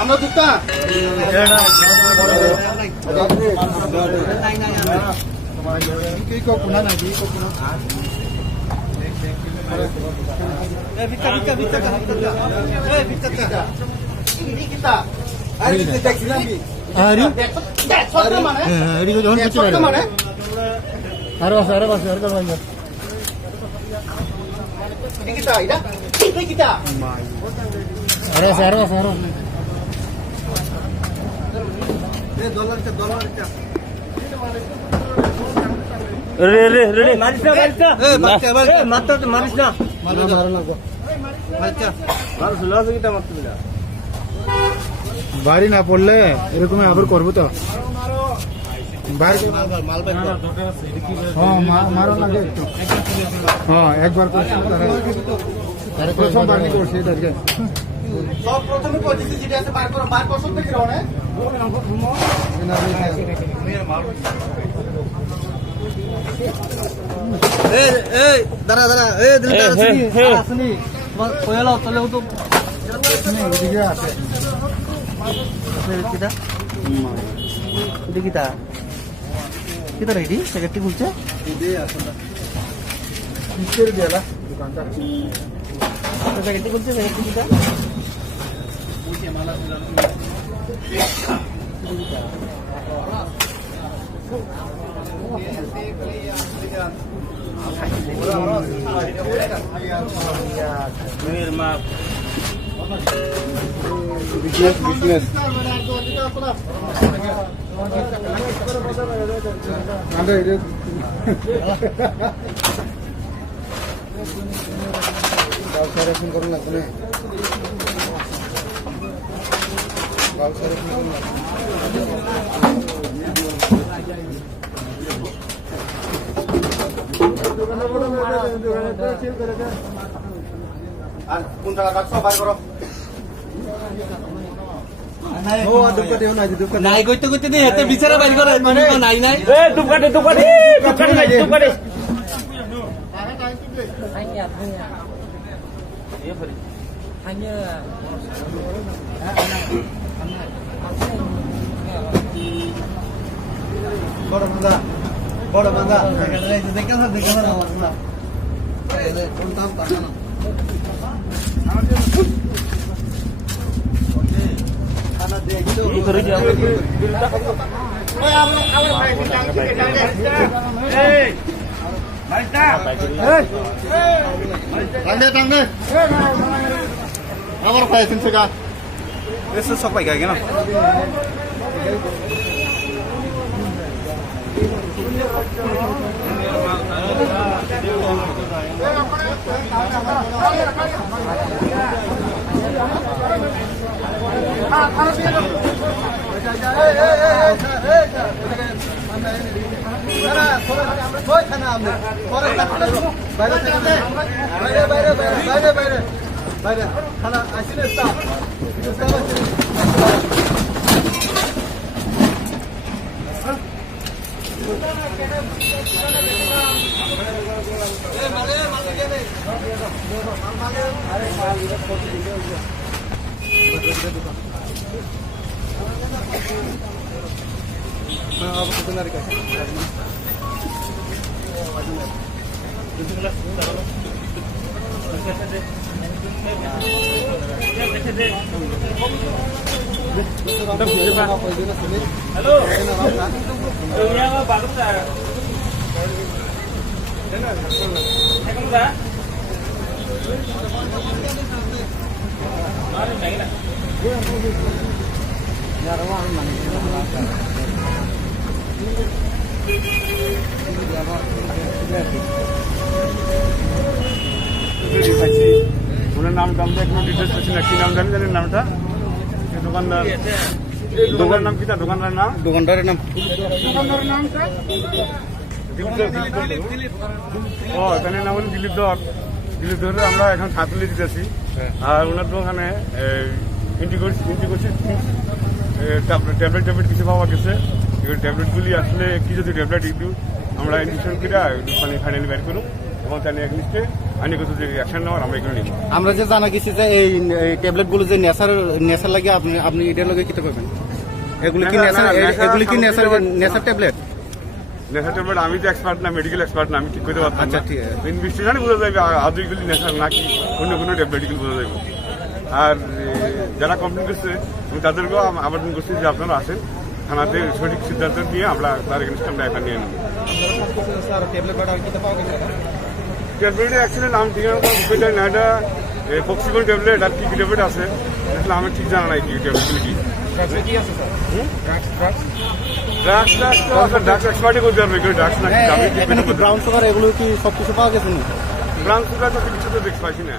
আমরা দুটা কি কো কোনা না কি কো কোনা ভিতর kita hari kita taxi lagi hari छोटा mana hari ko jon kichu छोटा mana harus banyak ini kita ida ini kita harus dollar रे मारिस ना বাড়ি না পড়লে এরকম আবার করবো তো মারা লাগে হ্যাঁ একবার প্রথম বাড়ি করছি তাদেরকে সব প্রথমে করছি যেটা আছে বার করো বার করছো দেখি রনে এই দাঁড়া এই দিলটা আসনি তোমার কইলা চলে তো এদিকে আছে kita ini kita ready security kunci ini asal pikir dia lah bukan taksi security kunci kita kunci malah sudah business ada itu gaul servicing করুন না তুমি gaul servicing করুন না আর কোন জায়গা কাটছো বাইর করো নাই করতে করতে দিয়ে হেতে বিচারা বাইর করে মানে নাই নাই এ দুকাটে hanya বড় মান্দা দেখে না কোনটাম কাটা না আমার পাইছেন সেটা এসে সবাই গায় কেন বাইরে খানা আসলে हेलो दुनिया में बालू का है ना देखो ना अरे नहीं ना यार वहां मन ওনার নামটা আমরা একটু ডিটেলস করছি না কি নাম জানেন নামটা দোকানদার নাম কি তার দোকানদারের নাম ও এখানে নাম হল দিলীপ ধর আমরা এখন ছাত্রলী দিতেছি আর ওনার দোকানে ট্যাবলেট কিছু পাওয়া গেছে এবার ট্যাবলেটগুলি আসলে কি যদি ট্যাবলেট একটু আমরা ইনজেকশন করে ফাইনালি বের করুন এবং তাহলে এক লিস্টে আইনি কিছু যে অ্যাকশন নেওয়ার আমরা এগুলো নিব। আমরা যে জানা গেছি যে এই ট্যাবলেট গুলো যে নেশার লাগে আপনি এটার লগে কিতে করবেন? এগুলি কি নেশার ট্যাবলেট? নেশার ট্যাবলেট আমি তো এক্সপার্ট না, মেডিকেল এক্সপার্ট না, আমি ঠিক করতে পারতাম আচ্ছা না। ঠিক আছে। ইনভেস্টিগেশন বোঝা যাবে আদৌ এগুলি নেশার নাকি অন্য কোনো ট্যাবলেট এগুলো বোঝা যাবে। আর যারা কমপ্লেন করছে আমি তাদেরকেও আবেদন করছি যে আপনারা আসেন থানাতে, সঠিক সিদ্ধান্ত নিয়ে আমরা তার এগেনস্টে আমরা এফআইআর নিয়ে নেব। ট্যাবলেটের অ্যাক্সিডেন্ট নাম ঠিকানা বুঝতে না, এটা ফক্সিকন ট্যাবলেট আর কি কি ট্যাবলেট আছে আসলে আমার ঠিক জানা নাই কি ট্যাবলেটগুলি কি। ড্রাগস এক্সপার্টই করতে পারবে ড্রাগস না এখানে কি ব্রাউন সুগার এগুলো কি সবকিছু পাওয়া গেছে? ব্রাউন সুগার তো কিছু তো দেখতে পাইছি না।